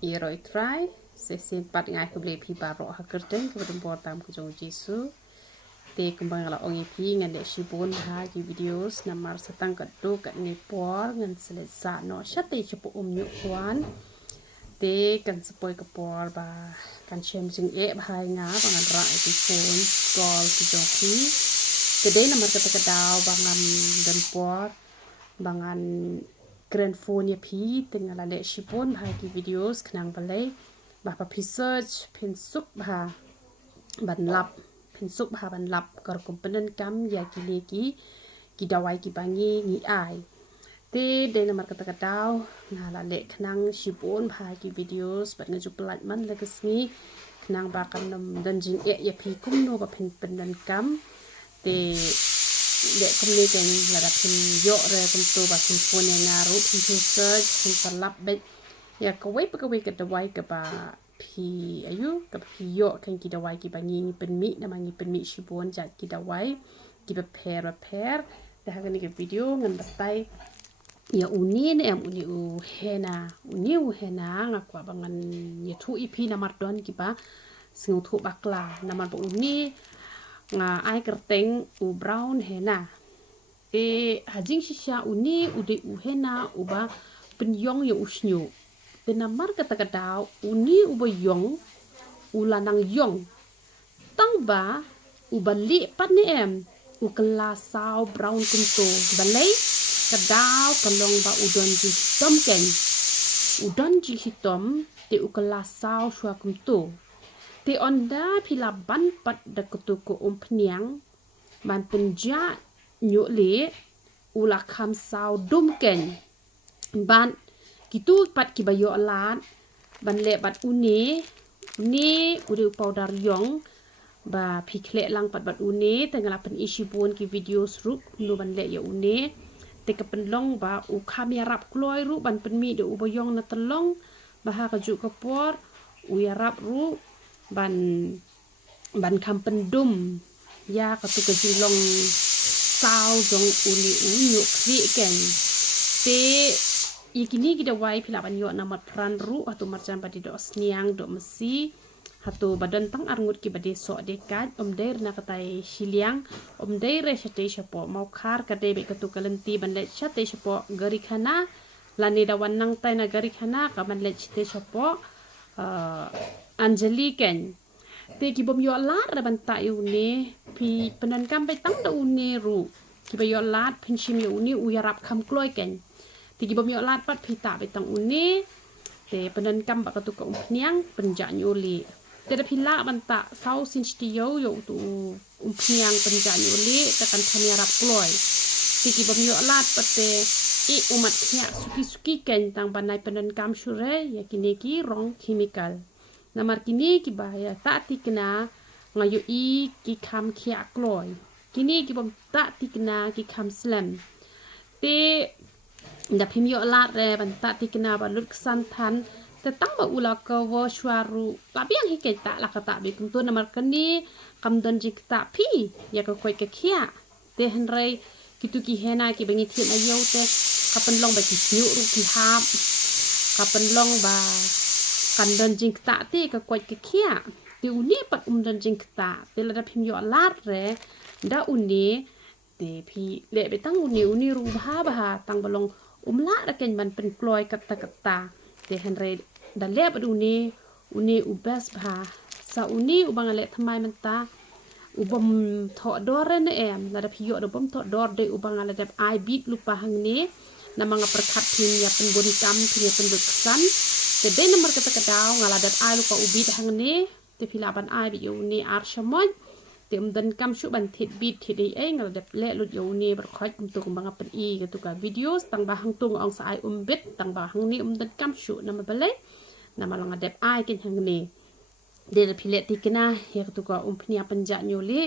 Iroi try sesin pat ngai ke beli pi baro ha kerden ke berempor tam ke jong Jesu te kembang ala ongi pi ngan dek shibun ha di videos namar setang ke do kat ni por ngan selesa no syate cepu nyu kwan te kan sepoi ke por ba kan shem jing bahai nga bangan ra di phone gol ki jong pi kedai namar kata kedau bangan dan por bangan grand phone ya pi tengah la lek shibun bahai di videos kenang balai bah pa research pin sup bah ban lap pin sup bah ban lap kar komponen kam ya ki dawai ki bangi ni ai te de namar kata kadau ngala lek kenang shibun bah ki videos bat ngaju pelat man legasmi kenang bakan nam dan jing ya pi kum no ba pin penan kam te dek kemni kan lada pin yo re tentu ba pin phone yang ngaru pin research pin salap bet ya kawai ke dawai ke ba pi ayu ke pi yo kan ki dawai ki bangi ni penmi namangi penmi shibun jat ki dawai ki repair dah kan ni video ngan batai ya uni ni em uni u hena ngaku abangan ya tu ipi namar don ki ba singu tu bakla namar ba uni nga ai kerteng u brown hena hajing shisha uni ude u hena uba penyong ya usnyu namar kata kadau uni uba yong ulanang yong tang ba ubali pat ni em u kelasau brown kunto balai kadau kalong ba udon ji hitom ken udon ji hitom te u kelasau shwa kunto te onda pila ban pat da kutuko pniang ban penja nyu le ula kham sau dum ken ban gitu pat ki bayo alat ban le bat uni ude powder yong ba pikle lang pat bat uni tengala pen isi pun ki video sruk nu ban le ya uni te ka penlong ba u kham ya rap kloi ru ban pen mi de u boyong na telong ba ha ka ju ka por u ya rap ru ban kham pendum ya ka tu ka jilong sao jong uni unyu kri ken te ikini kita wai pilapan yo namat pran ru atau marjan badi do sniang do mesi atau badan tang arngut ki badi so dekat dair na katai siliang dair syate syapo mau khar kade be ketu kalenti ban le syate syapo gari khana lani da wanang tai na gari khana ka ban le syate syapo anjali ken te ki bom yo lat ra ban ta yu ne pi penan kam be tang da uni ru ki be yo lat pinchim yo uni u yarap kham kloi ken tigi bom yo lat pat pita betang uni te penan kam ba katu ka niang penja nyuli te da pila banta sau sin stio yo tu niang penja nyuli te kan khamia rap kloi tigi bom yo lat pat te umat khia suki ken tang banai penan kam shure ya kini ki rong chemical namar kini ki bahaya ta tikna ngayo ki kham khia kloi kini ki bom ta tikna ki kham slam te da pimyo lat re banta tikna ba lut san than te tang ba ula ka wo shwaru la biang hi ke ta la ka ta be kum tu namar kani kam don jik ta pi ya ka koi ka khia te henrei kitu ki hena ki bangi thien ayo te kapen long ba ki nyu ru ki hap kapen long ba kan don jik ta te ka koi ka khia te uni pat don jik ta te la da pimyo lat re da uni te pi le be tang uni ru ba tang balong umla raken ban pen kloi kata te henre da leb uni ubas bha sa uni ubang le thamai menta ubom tho dor ne em la da phiyo do bom tho dor de ubang le dep ai bit lupa hang ni namanga perkhat pin ya pen bon kam pin ya pen beksan te be nomor kata kadau ngala dep ai lupa ubit hang ni te phila ban ai bi uni ar shamoj tem dan kam shu ban thit bit thit ai ngal dep le lut yo ni ber khoj tum tu bang pen i ke tu ka videos tang ba hang tung ong sa ai bit tang ba hang ni dan kam shu na ma bale na ma lang dep ai ken hang ni de phile tikna he tu ka pnia panja nyoli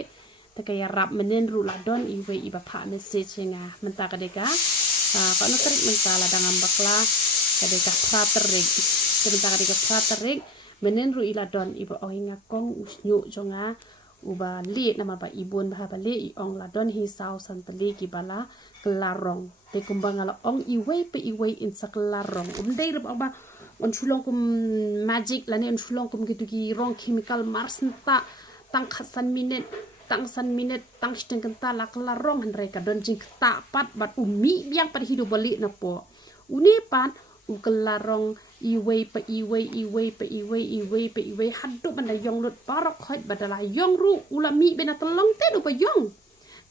ta ka ya rap menen ru la don i we i ba pha message nga menta ka de ka ka no tarik menta la dangam bakla ka de ka praterik menta ka de ka praterik menen ru i la don i ba oinga kong usnyu jonga uba li nama ba ibun ba bali i ong la don hi sau san tali ki bala kelarong te kumbang ala ong iwe pe iwe in saklarong dei ba on chulong kum magic lani on chulong kum gitu ki rong chemical marsenta tang khasan minute tang stengkenta lakla rong hanre ka don jing ta pat bat umi biang pad hidu balik na po uni pan ukelarong iwei hadu banda yong lut parok khoi badala yong ru ulami bena telong te du pa yong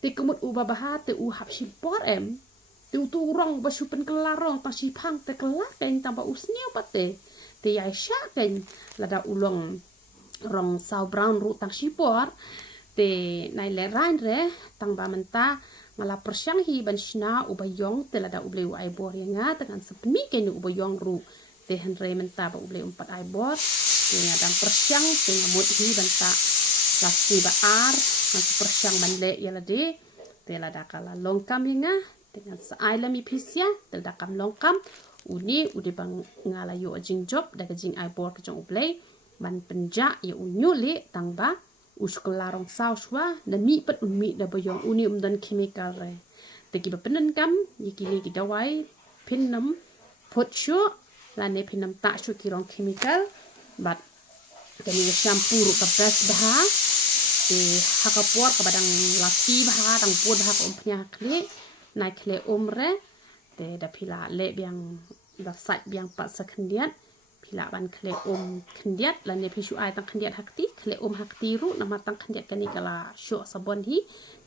te kemut uba baha te u hap sipor em te tu rong ba supen kelarong ta sipang te kelar ken tamba usniu pate te yai sha ken lada ulong rong sau brown ru tang sipor te nai le rain re tang ba menta ngala persyang hi ban shna ubayong te lada uble u ai bor yanga dengan sepni ken ubayong ru te henre menta ba uble umpat ai bor te ngadang persyang te ngamut hi banta lasi ba ar mas persyang ban le yalade te lada kala longkam yanga dengan saai lami pisya te lada kam longkam uni ude bang ngala yo jing job daga jing ai bor ke jong uble ban penja ya unyu le tang ba uskelarong sauswa dan mi pet umi da boyong uni dan chemical re tegi ba penen kam yikili ki dawai pinnam pot shu la ne pinnam ta shu kirong chemical bat kani shampoo ru ka bas bah te haka por ka badang laki bah tang pod ha ko umpnya kle nai kle umre te da pila le biang da sat biang pat sakendian pila ban kle kendiat la ne pishu ai tang kendiat hakti kle hakti ru nama tang kendiat kani kala sho sabon hi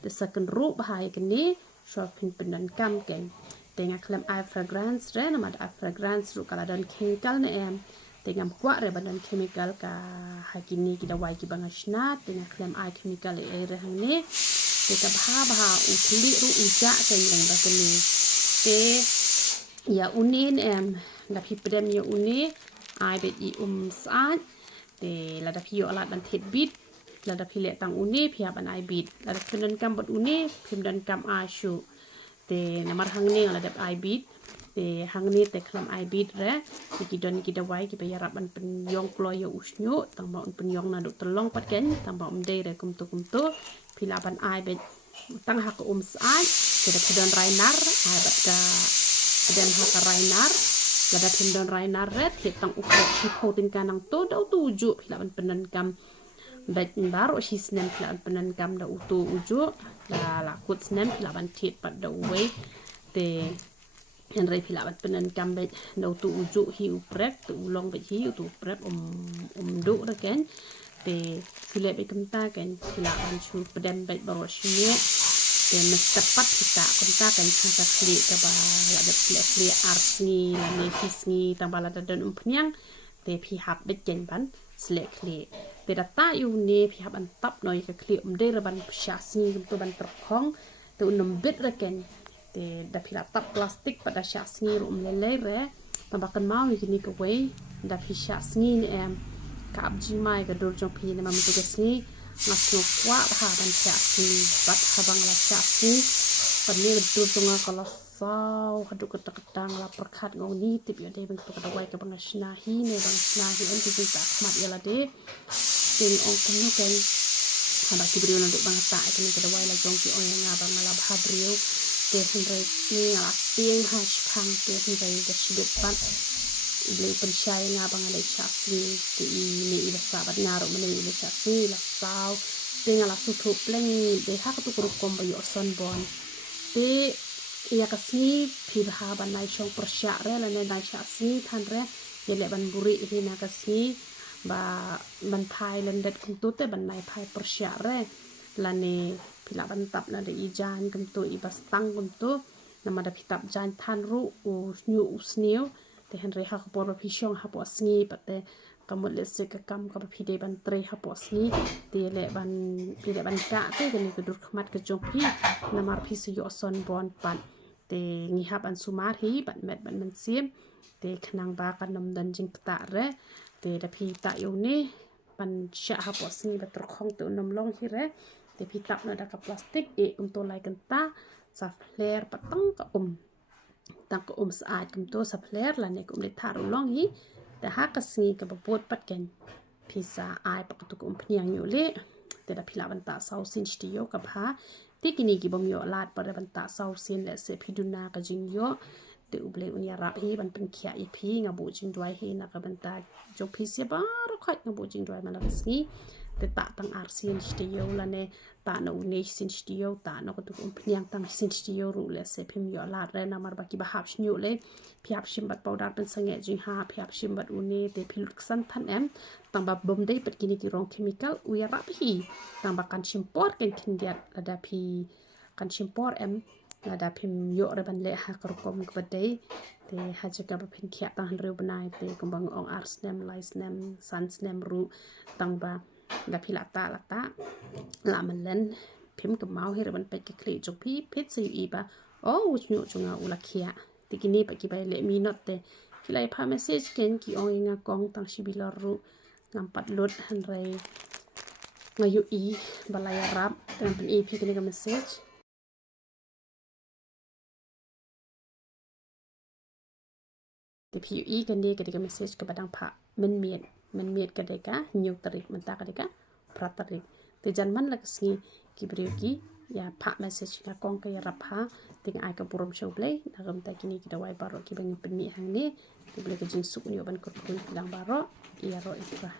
de second ru bahai kani shopping penan kam ken tenga klem ai fragrance re nama ai fragrance ru kala dan chemical ne em tengam kwa re badan chemical ka hakini kita wai ki bangashna tenga klem ai chemical e re hangne te ka baha u thli ru uja ken lang ba kani te ya unin em da pi pedem ya uni ai bet i saat te lada pio alat ban tet bit lada pile tang uni pia ban ai bit lada penden kam bot uni pim dan kam ashu te namar hangne lada ai bit te hangne te klam ai bit re ki don ki dawai ki bayarap ban penyong kloyo usnyo tang ba penyong na dok telong pat ken tang ba de re kumtu pila ban ai bet tang hak saat te kedon rainar ai bat ka dan hak rainar lada tendon rainar red hitang ukrat hipotin kanang to da uju pila ban penan kam bet baro si snem pila ban penan kam da utu uju la lakut snem pila ban tit pat da we te henry pila ban penan kam bet da utu uju hi uprek tu ulong bet hi utu uprek du ra ken te pila bet kamta ken pila ban chu pedem bet baro shine te tepat kita kontak kan hasa kli ke ba la de kli art ni la nefis ni tambah la dan umpnyang te pi hab bet jen ban slek kli te data yu ne pi hab an tap noi ke kli de ban syas ni to ban terkong te unum bet reken te da pi tap plastik pada syas ni rum lele re tambah kan mau ni ke we da pi syas ni em ka abji mai ke dor jong pi ne mam tu ke ni ngasno kwa bah ban syasi bat habang la syasi pani betul tunga kalau sau hadu ketak-ketang la perkat ngau ni tip yo de bang to kada wai ka bang snahi ne bang snahi en tu ta mat ya la de tin ong kunu kai hada ki brio nduk bang ta kini kada wai la jong ki ong nga bang la bhabrio te henre ni ala tieng hash phang te henre de siduk pat beli percaya ngabang ada syasi ti ni ila sabat ngaru meni ila syasi la sau tinggal la sutu pleng de hak tu kurukom bayo son bon te ia kasni pi bahaban nai chong persya re la nai syasi than re yele ban buri hi na kasni ba ban phai lendet kuntu te ban nai phai persya re la ne pila ban tap na de ijan kuntu ibas tang kuntu nama da pitap jan than ru usnyu usniu te henry ha ko por pishong ha po sngi pate kamut le se ka kam ka pide ban tre ha po sngi te le ban pide ban ka te ni ke dur khmat ke jong pi namar phi su yo son bon pan te ngi hab an sumar hi ban met ban man sim te khnang ba kan nam dan jing ta re te da phi ta yo ni ban sha ha po sngi ba tr khong te nam long hi re te phi tap na da ka plastik e to lai kan ta sa flair patang ka tang ko saat kum to sa flair la ne kum le thar long hi te ha ka sngi ka ba pot pat ken pisa ai pa tu kum phniang yo le te da phila ban ta sau sin sti yo ka bha ti kini ki bom yo lat par ban ta sau sin le se phiduna ka jing yo te uble unia rap hi ban pen khia I phi nga bu jing dwai hi na ka ban ta jok phi se ba ro khait nga bu jing dwai mala basi te ta tang ar sin stiyo la ne ta no ne sin stiyo ta no ko tu pnyang tang sin stiyo ru le se phim yo la re na mar ba ki ba hap shnu le phiap shim bat powder pen sange jing ha phiap shim bat uni te phil san than em tang ba bom dei pat kini ki rong chemical uya rap hi tang ba kan shimpor ken khindiat ada phi kan shimpor em ada phim yo re ban le ha kar kom ko dei te ha jaka ba phin khia tang re banai te kumbang ong ars nem lais nem sans nem ru tang ba da phi la ta la man len phim ka mau he re ban pe ki kli jok phi phit si I ba o nyu chunga ula khia te kini pa ki ba le mi not te ki lai pha message ken ki ong nga kong tang sibilor ru ngam pat lot han re ngayu I balaya rap tan pen I phi kini ka message te phi I kan de ka message ka badang pha men miet ka de ka nyu tarik man ta ka de ka pratarik te jan man la kasi ki brio ki ya pha message ka kong ka ya rap ha ting ai ka purom show play na gam ta kini ki dawai baro ki bang pen mi hang ni ki ble ka jing suk ni ban ko lang baro ya ro ikra